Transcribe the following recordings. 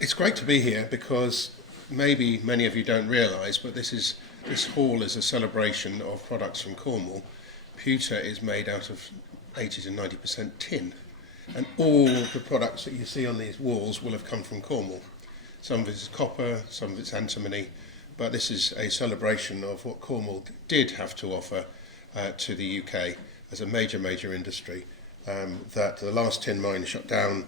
It's great to be here because maybe many of you don't realise, but this hall is a celebration of products from Cornwall. Pewter is made out of 80 to 90% tin, and all the products that you see on these walls will have come from Cornwall. Some of it is copper, some of it's antimony, but this is a celebration of what Cornwall did have to offer to the UK as a major industry. That the last tin mine shut down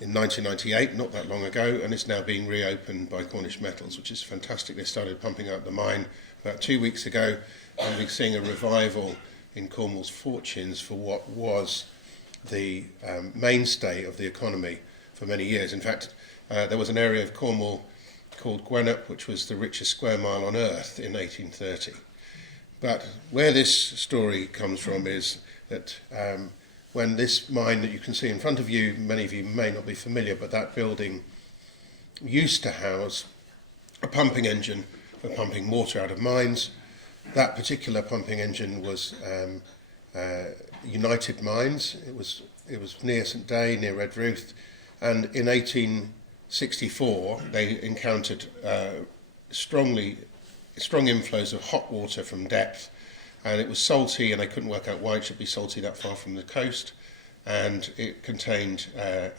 in 1998, not that long ago, and it's now being reopened by Cornish Metals, which is fantastic. They started pumping out the mine about 2 weeks ago, and we're seeing a revival in Cornwall's fortunes for what was the mainstay of the economy for many years. In fact, there was an area of Cornwall called Gwenup, which was the richest square mile on earth in 1830. But where this story comes from is that when this mine that you can see in front of you, many of you may not be familiar, but that building used to house a pumping engine for pumping water out of mines. That particular pumping engine was United Mines. It was near St Day, near Redruth, and in 1864 they encountered strong inflows of hot water from depth, and it was salty, and they couldn't work out why it should be salty that far from the coast, and it contained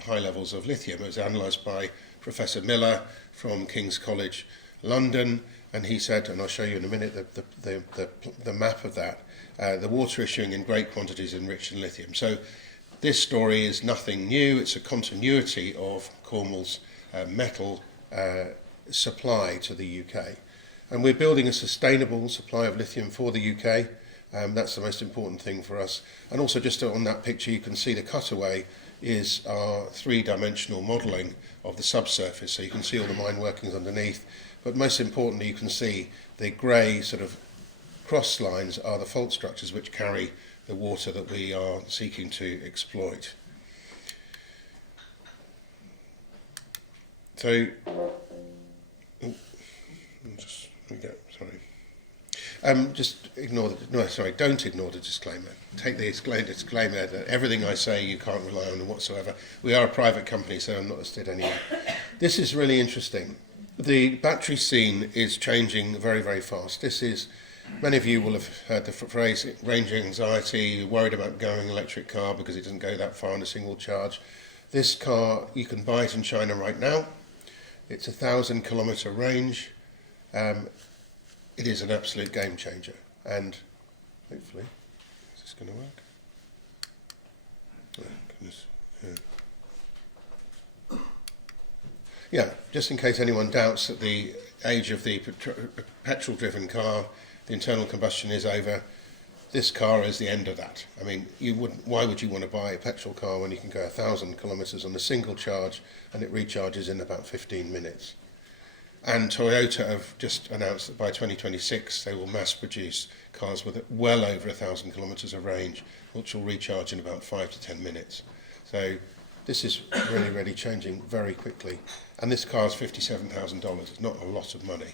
high levels of lithium. It was analysed by Professor Miller from King's College London, and he said, and I'll show you in a minute the map of that, the water issuing in great quantities enriched in lithium. So this story is nothing new. It's a continuity of Cornwall's metal supply to the UK. And we're building a sustainable supply of lithium for the UK. That's the most important thing for us. And also just on that picture you can see the cutaway is our three-dimensional modelling of the subsurface. So you can see all the mine workings underneath. But most importantly you can see the grey sort of cross lines are the fault structures which carry the water that we are seeking to exploit. So, don't ignore the disclaimer. Take the disclaimer that everything I say you can't rely on whatsoever. We are a private company, so I'm not listed anywhere. This is really interesting. The battery scene is changing very fast. Many of you will have heard the phrase range anxiety, worried about going an electric car because it doesn't go that far on a single charge. This car, you can buy it in China right now. It's 1,000 kilometre range. It is an absolute game changer, and hopefully, is this going to work? Oh, goodness. Yeah, just in case anyone doubts that the age of the petrol-driven car, the internal combustion is over, this car is the end of that. I mean, why would you want to buy a petrol car when you can go 1,000 kilometres on a single charge and it recharges in about 15 minutes? And Toyota have just announced that by 2026 they will mass produce cars with well over 1,000 kilometres of range, which will recharge in about 5 to 10 minutes. So this is really changing very quickly. And this car is $57,000. It's not a lot of money.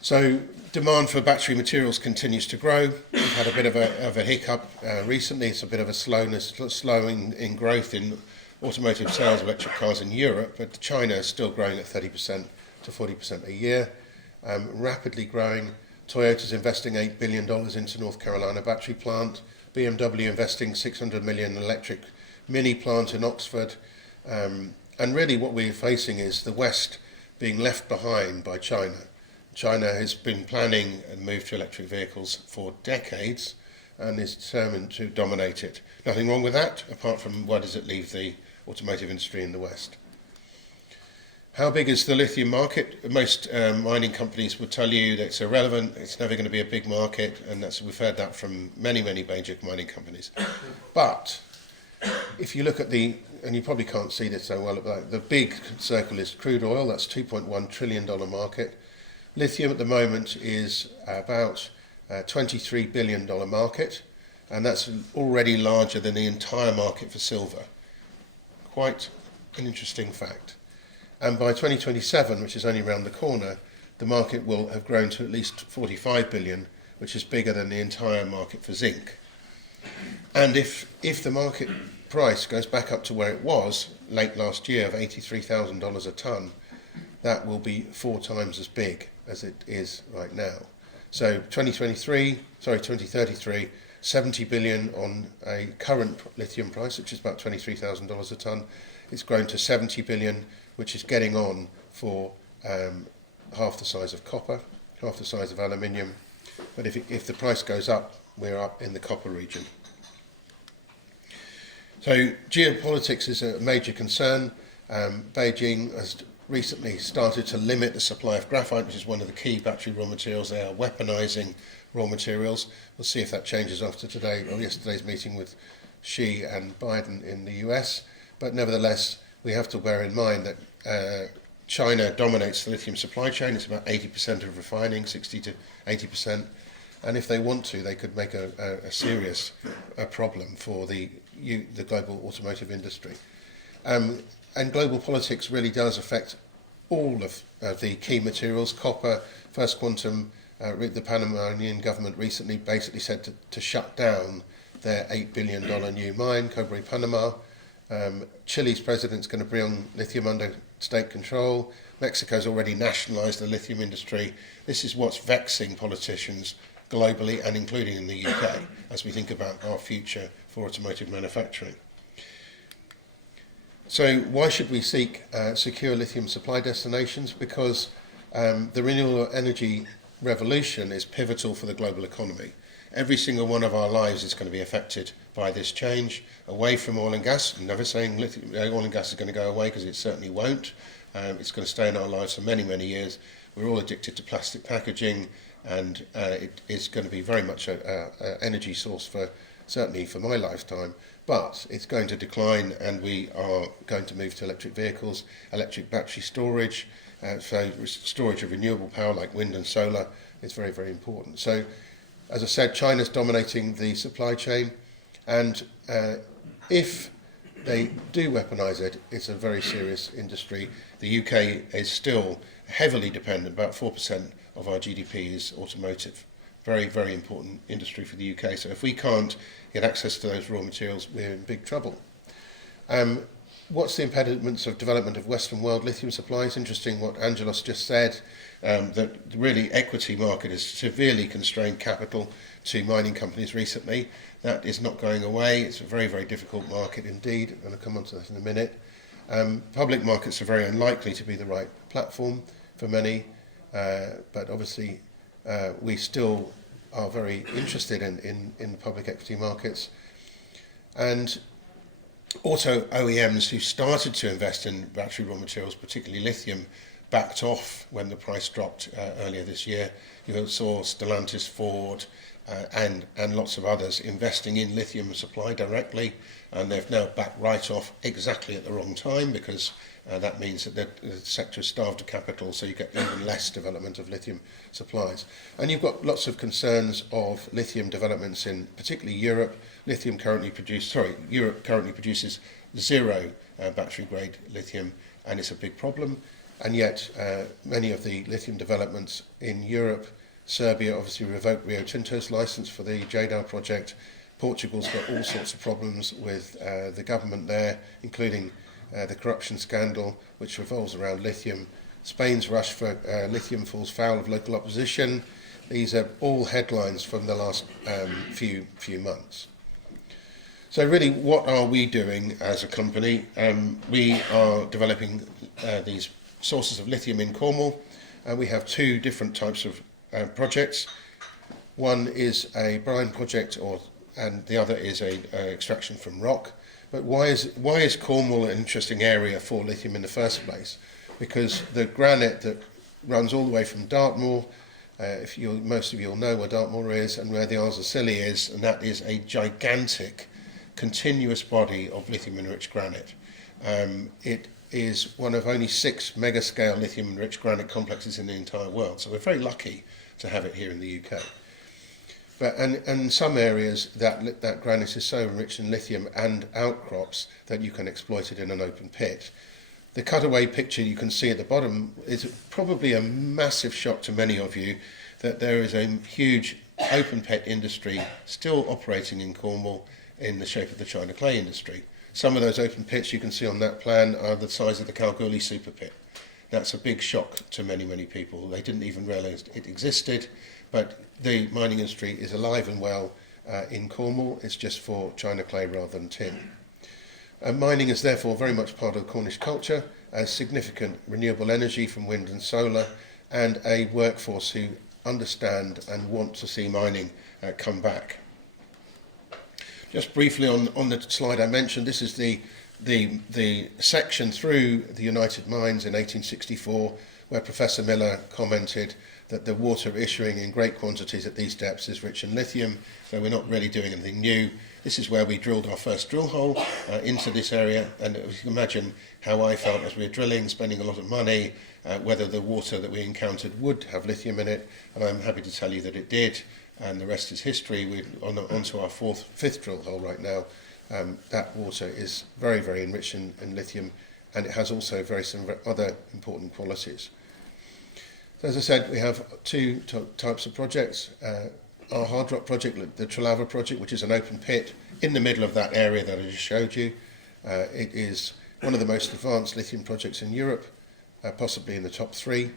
So demand for battery materials continues to grow. We've had a bit of a hiccup recently. It's a bit of a slowing in growth in automotive sales of electric cars in Europe, but China is still growing at 30% to 40% a year, rapidly growing. Toyota's investing $8 billion into North Carolina battery plant, BMW investing $600 million electric mini plant in Oxford, and really what we're facing is the West being left behind by China. China has been planning a move to electric vehicles for decades and is determined to dominate it. Nothing wrong with that, apart from where does it leave the automotive industry in the West. How big is the lithium market? Most mining companies would tell you that it's irrelevant, it's never going to be a big market, and we've heard that from many major mining companies. But if you look at and you probably can't see this so well, but the big circle is crude oil, that's $2.1 trillion market. Lithium at the moment is about a $23 billion market, and that's already larger than the entire market for silver. Quite an interesting fact. And by 2027, which is only around the corner, the market will have grown to at least 45 billion, which is bigger than the entire market for zinc. And if the market price goes back up to where it was late last year of $83,000 a tonne, that will be 4 times as big as it is right now. So 2033, 70 billion on a current lithium price, which is about $23,000 a tonne. It's grown to 70 billion, which is getting on for half the size of copper, half the size of aluminium. But if the price goes up, we're up in the copper region. So geopolitics is a major concern. Beijing has recently started to limit the supply of graphite, which is one of the key battery raw materials. They are weaponizing raw materials. We'll see if that changes after today or yesterday's meeting with Xi and Biden in the US. But nevertheless, we have to bear in mind that China dominates the lithium supply chain. It's about 80% of refining, 60 to 80%. And if they want to, they could make a serious problem for the global automotive industry. And global politics really does affect all of the key materials. Copper, First Quantum, the Panamanian government recently basically said to shut down their $8 billion new mine, Cobre Panama. Chile's president's going to bring lithium under state control. Mexico's already nationalised the lithium industry. This is what's vexing politicians globally and including in the UK as we think about our future for automotive manufacturing. So why should we seek secure lithium supply destinations? Because the renewable energy revolution is pivotal for the global economy. Every single one of our lives is going to be affected by this change away from oil and gas. I'm never saying oil and gas is going to go away, because it certainly won't. It's going to stay in our lives for many, many years. We're all addicted to plastic packaging, and it is going to be very much an energy source certainly for my lifetime. But it's going to decline, and we are going to move to electric vehicles, electric battery storage. So storage of renewable power like wind and solar is very, very important. So, as I said, China's dominating the supply chain, and if they do weaponise it, it's a very serious industry. The UK is still heavily dependent, about 4% of our GDP is automotive. Very, very important industry for the UK. So if we can't get access to those raw materials, we're in big trouble. What's the impediments of development of Western world lithium supply? It's interesting what Angelos just said, that really equity market has severely constrained capital to mining companies recently. That is not going away. It's a very, very difficult market indeed. I'm going to come on to that in a minute. Public markets are very unlikely to be the right platform for many, but obviously we still are very interested in the public equity markets. And auto OEMs who started to invest in battery raw materials, particularly lithium, backed off when the price dropped earlier this year. You saw Stellantis, Ford, and lots of others investing in lithium supply directly, and they've now backed right off exactly at the wrong time, because that means that the sector is starved of capital, so you get even less development of lithium supplies. And you've got lots of concerns of lithium developments in particularly Europe. Europe currently produces zero battery-grade lithium, and it's a big problem. And yet, many of the lithium developments in Europe, Serbia obviously revoked Rio Tinto's license for the JADAR project. Portugal's got all sorts of problems with the government there, including the corruption scandal, which revolves around lithium. Spain's rush for lithium falls foul of local opposition. These are all headlines from the last few months. So really, what are we doing as a company? We are developing these sources of lithium in Cornwall. We have 2 different types of projects. One is a brine project, and the other is a extraction from rock. But why is Cornwall an interesting area for lithium in the first place? Because the granite that runs all the way from Dartmoor, most of you will know where Dartmoor is and where the Arzachilli is, and that is a gigantic continuous body of lithium-enriched granite. It is one of only 6 mega-scale lithium-enriched granite complexes in the entire world, so we're very lucky to have it here in the UK. But in some areas, that granite is so enriched in lithium and outcrops that you can exploit it in an open pit. The cutaway picture you can see at the bottom is probably a massive shock to many of you, that there is a huge open pit industry still operating in Cornwall in the shape of the China clay industry. Some of those open pits you can see on that plan are the size of the Kalgoorlie super pit. That's a big shock to many, many people. They didn't even realise it existed, but the mining industry is alive and well in Cornwall. It's just for china clay rather than tin. Mining is therefore very much part of Cornish culture, as significant renewable energy from wind and solar, and a workforce who understand and want to see mining come back. Just briefly on the slide I mentioned, this is the section through the United Mines in 1864, where Professor Miller commented that the water issuing in great quantities at these depths is rich in lithium, so we're not really doing anything new. This is where we drilled our first drill hole into this area, and you can imagine how I felt as we were drilling, spending a lot of money, whether the water that we encountered would have lithium in it, and I'm happy to tell you that it did, and the rest is history. We're onto our fifth drill hole right now. That water is very, very enriched in lithium, and it has also some other important qualities. So as I said, we have two types of projects. Our hard rock project, the Trelava project, which is an open pit in the middle of that area that I just showed you. It is one of the most advanced lithium projects in Europe, possibly in the top 3.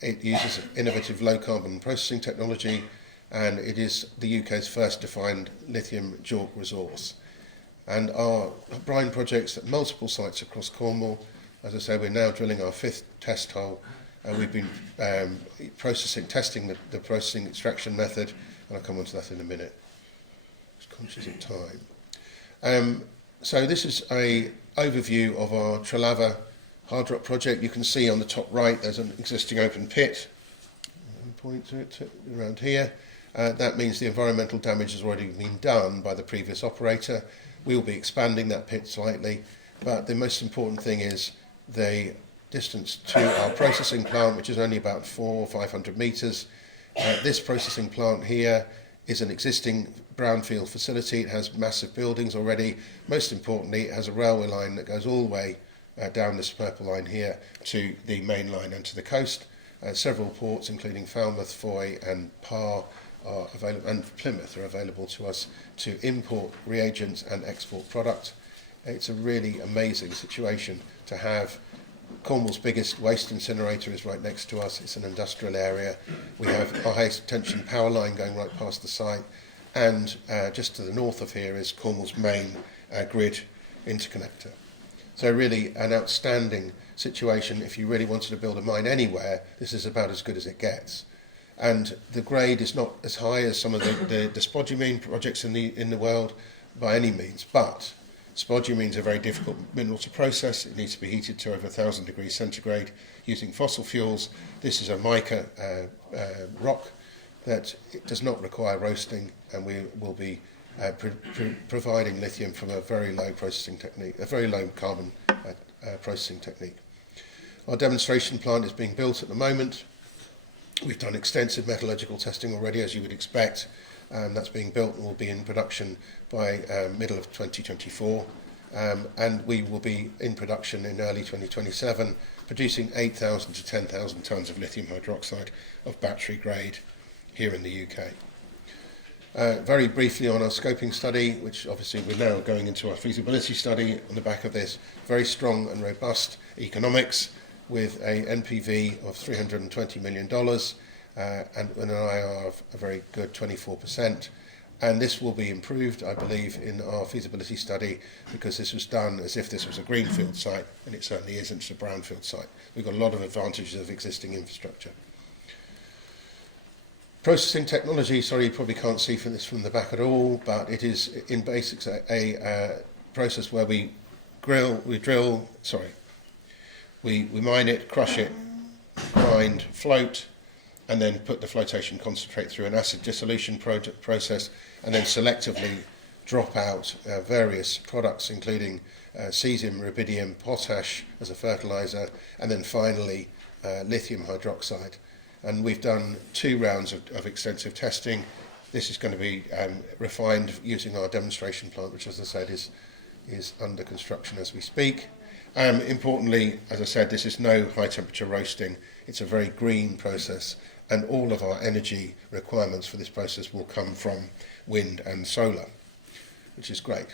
It uses innovative low-carbon processing technology, and it is the UK's first defined lithium JORC resource. And our brine projects at multiple sites across Cornwall. As I say, we're now drilling our 5th test hole. We've been testing the processing extraction method, and I'll come on to that in a minute. Just conscious of time. So this is an overview of our Trelava hard rock project. You can see on the top right there's an existing open pit. Point to it around here. That means the environmental damage has already been done by the previous operator. We will be expanding that pit slightly, but the most important thing is the distance to our processing plant, which is only about 400 or 500 metres. This processing plant here is an existing brownfield facility. It has massive buildings already. Most importantly, it has a railway line that goes all the way down this purple line here to the main line and to the coast. Several ports, including Falmouth, Foy and Parr, are available, and Plymouth are available to us to import reagents and export product. It's a really amazing situation to have. Cornwall's biggest waste incinerator is right next to us. It's an industrial area. We have our highest tension power line going right past the site, and just to the north of here is Cornwall's main grid interconnector. So really an outstanding situation. If you really wanted to build a mine anywhere, this is about as good as it gets. And the grade is not as high as some of the spodumene projects in the world by any means, but spodumene is a very difficult mineral to process. It needs to be heated to over 1,000 degrees centigrade using fossil fuels. This is a mica rock that it does not require roasting, and we will be providing lithium from a very low processing technique, a very low carbon processing technique. Our demonstration plant is being built at the moment. We've done extensive metallurgical testing already, as you would expect. That's being built and will be in production by middle of 2024. And we will be in production in early 2027, producing 8,000 to 10,000 tonnes of lithium hydroxide of battery grade here in the UK. Very briefly on our scoping study, which obviously we're now going into our feasibility study on the back of this. Very strong and robust economics with a NPV of $320 million and an IRR of a very good 24%. And this will be improved, I believe, in our feasibility study, because this was done as if this was a greenfield site, and it certainly isn't. It's a brownfield site. We've got a lot of advantages of existing infrastructure. Processing technology, sorry, you probably can't see from the back at all, but it is in basics a process where we mine it, crush it, grind, float, and then put the flotation concentrate through an acid dissolution process, and then selectively drop out various products, including cesium, rubidium, potash as a fertilizer, and then finally lithium hydroxide. And we've done 2 rounds of extensive testing. This is going to be refined using our demonstration plant, which, as I said, is under construction as we speak. Importantly, as I said, this is no high temperature roasting. It's a very green process, and all of our energy requirements for this process will come from wind and solar, which is great.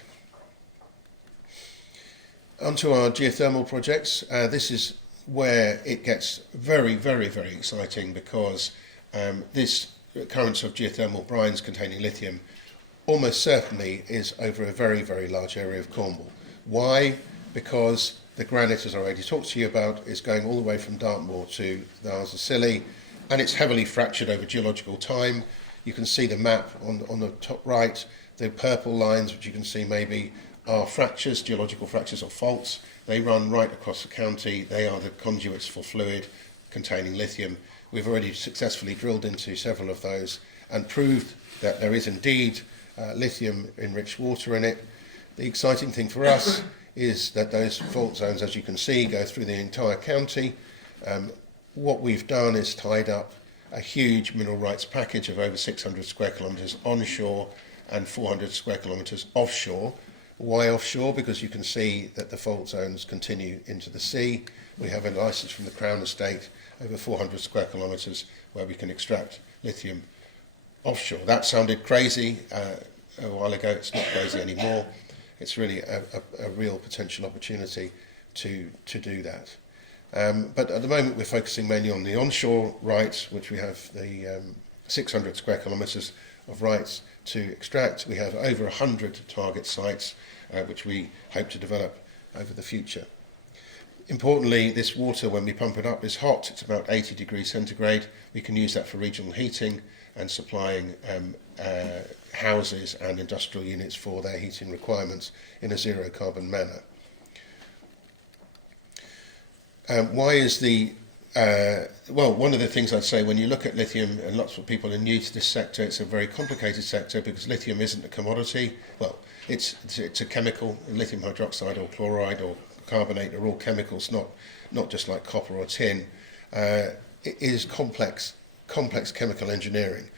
Onto our geothermal projects. This is where it gets very, very, very exciting because this occurrence of geothermal brines containing lithium almost certainly is over a very, very large area of Cornwall. Why? Because the granite, as I already talked to you about, is going all the way from Dartmoor to the Isles of Scilly, and it's heavily fractured over geological time. You can see the map on the top right. The purple lines, which you can see maybe, are fractures, geological fractures or faults. They run right across the county. They are the conduits for fluid containing lithium. We've already successfully drilled into several of those and proved that there is indeed lithium-enriched water in it. The exciting thing for us is that those fault zones, as you can see, go through the entire county. What we've done is tied up a huge mineral rights package of over 600 square kilometres onshore and 400 square kilometres offshore. Why offshore? Because you can see that the fault zones continue into the sea. We have a licence from the Crown Estate over 400 square kilometres where we can extract lithium offshore. That sounded crazy a while ago. It's not crazy anymore. It's really a real potential opportunity to do that. But at the moment we're focusing mainly on the onshore rights, which we have the 600 square kilometres of rights to extract. We have over 100 target sites which we hope to develop over the future. Importantly, this water, when we pump it up, is hot. It's about 80 degrees centigrade. We can use that for regional heating and supplying houses and industrial units for their heating requirements in a zero carbon manner. Why is the well, one of the things I'd say when you look at lithium, and lots of people are new to this sector, it's a very complicated sector because lithium isn't a commodity. Well, it's a chemical. Lithium hydroxide or chloride or carbonate are all chemicals, not just like copper or tin. It is complex chemical engineering.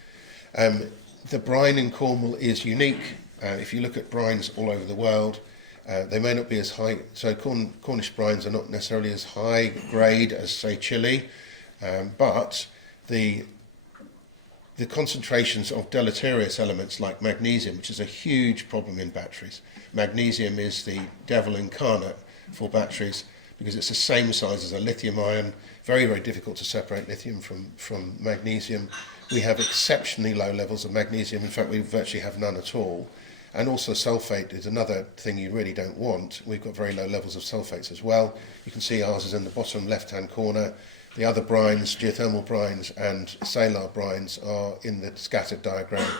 The brine in Cornwall is unique. If you look at brines all over the world, they may not be as high, so Cornish brines are not necessarily as high grade as, say, Chile, but the concentrations of deleterious elements like magnesium, which is a huge problem in batteries. Magnesium is the devil incarnate for batteries because it's the same size as a lithium ion, very, very difficult to separate lithium from magnesium. We have exceptionally low levels of magnesium, in fact we virtually have none at all. And also sulfate is another thing you really don't want. We've got very low levels of sulfates as well. You can see ours is in the bottom left-hand corner. The other brines, geothermal brines and salar brines, are in the scattered diagram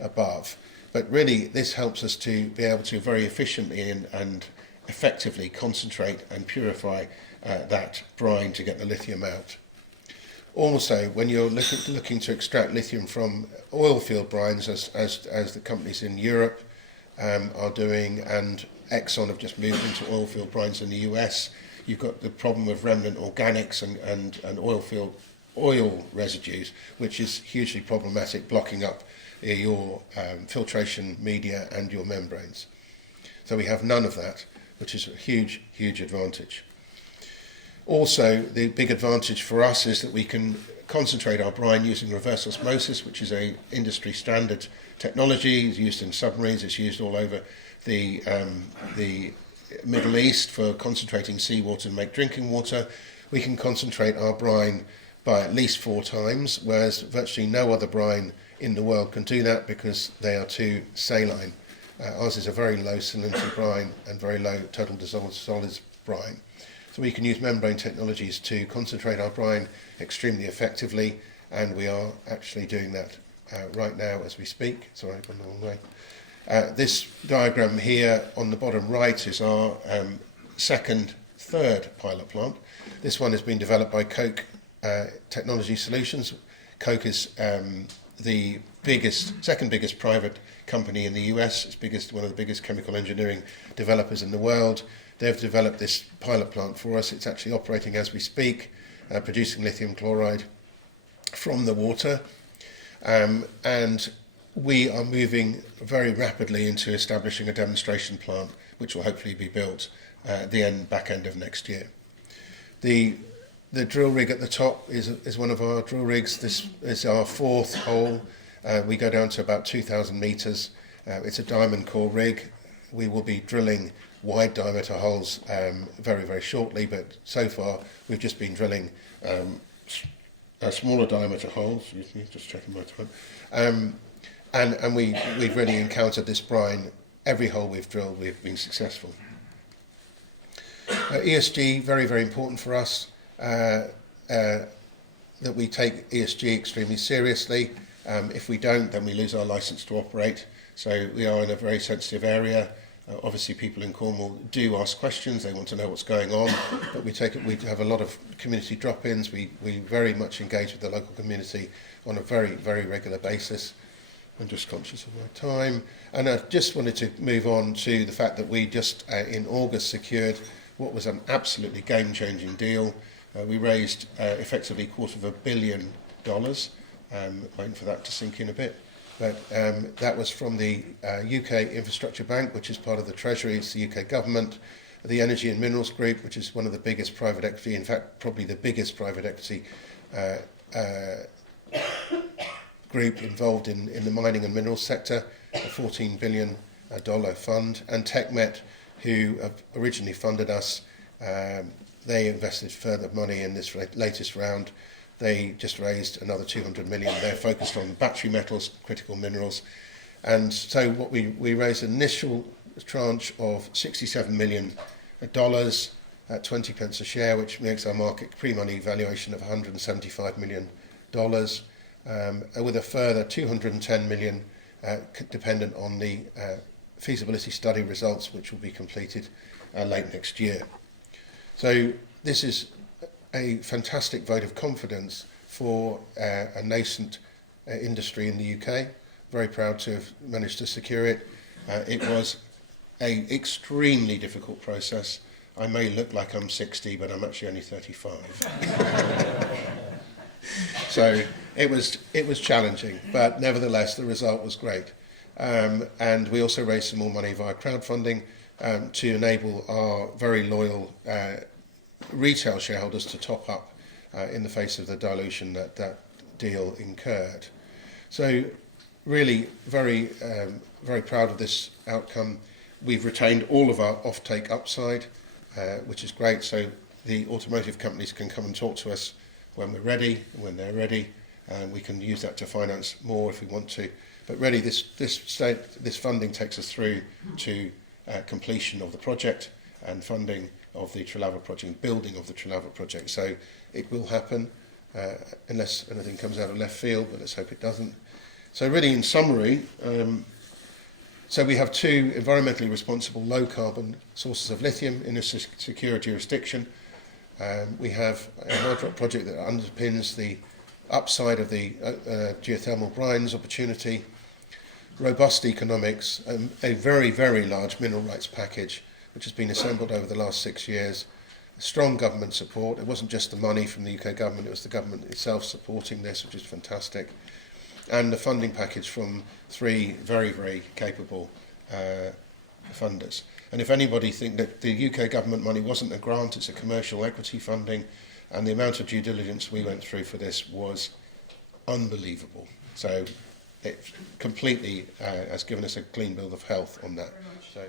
above. But really, this helps us to be able to very efficiently and effectively concentrate and purify that brine to get the lithium out. Also, when you're looking to extract lithium from oil field brines, as the companies in Europe are doing, and Exxon have just moved into oil field brines in the US, you've got the problem of remnant organics and oil residues, which is hugely problematic, blocking up your filtration media and your membranes. So we have none of that, which is a huge, huge advantage. Also, the big advantage for us is that we can concentrate our brine using reverse osmosis, which is a industry standard technology. It's used in submarines, it's used all over the Middle East for concentrating seawater and make drinking water. We can concentrate our brine by at least 4 times, whereas virtually no other brine in the world can do that because they are too saline. Ours is a very low salinity brine and very low total dissolved solids brine. So we can use membrane technologies to concentrate our brine extremely effectively, and we are actually doing that right now as we speak. Sorry, I've gone the wrong way. This diagram here on the bottom right is our third pilot plant. This one has been developed by Koch Technology Solutions. Koch is the second biggest private company in the US. It's one of the biggest chemical engineering developers in the world. They've developed this pilot plant for us. It's actually operating as we speak, producing lithium chloride from the water. And we are moving very rapidly into establishing a demonstration plant, which will hopefully be built at the back end of next year. The drill rig at the top is one of our drill rigs. This is our 4th hole. We go down to about 2,000 metres. It's a diamond core rig. We will be drilling wide diameter holes very, very shortly, but so far we've just been drilling smaller diameter holes. Just checking my time. And we've really encountered this brine. Every hole we've drilled, we've been successful. ESG, very, very important for us, that we take ESG extremely seriously. If we don't, then we lose our licence to operate. So we are in a very sensitive area. Obviously, people in Cornwall do ask questions. They want to know what's going on. But we have a lot of community drop-ins. We very much engage with the local community on a very, very regular basis. I'm just conscious of my time. And I just wanted to move on to the fact that we just, in August, secured what was an absolutely game-changing deal. We raised effectively $250 million. Waiting for that to sink in a bit. But that was from the UK Infrastructure Bank, which is part of the Treasury. It's the UK government, the Energy and Minerals Group, which is one of the biggest private equity, in fact, probably the biggest private equity group involved in the mining and minerals sector, a $14 billion fund, and TechMet, who originally funded us. They invested further money in this latest round. They just raised another 200 million. They're focused on battery metals, critical minerals. And so what we raised an initial tranche of $67 million at 20 pence a share, which makes our market pre-money valuation of $175 million, with a further 210 million dependent on the feasibility study results, which will be completed late next year. So this is a fantastic vote of confidence for a nascent industry in the UK. Very proud to have managed to secure it. It was an extremely difficult process. I may look like I'm 60, but I'm actually only 35. So it was challenging, but nevertheless the result was great. And we also raised some more money via crowdfunding to enable our very loyal retail shareholders to top up in the face of the dilution that deal incurred. So really very proud of this outcome. We've retained all of our offtake upside, which is great, so the automotive companies can come and talk to us when we're ready, when they're ready, and we can use that to finance more if we want to. But really this funding takes us through to completion of the project and funding of the Trelava project, building of the Trelava project. So it will happen unless anything comes out of left field, but let's hope it doesn't. So really in summary, so we have two environmentally responsible low carbon sources of lithium in a secure jurisdiction. We have a hard rock project that underpins the upside of the geothermal brines opportunity, robust economics, a very, very large mineral rights package which has been assembled over the last 6 years, strong government support. It wasn't just the money from the UK government, it was the government itself supporting this, which is fantastic, and the funding package from 3 very, very capable funders. And if anybody think that the UK government money wasn't a grant, it's a commercial equity funding, and the amount of due diligence we went through for this was unbelievable. So it completely has given us a clean bill of health on that. So.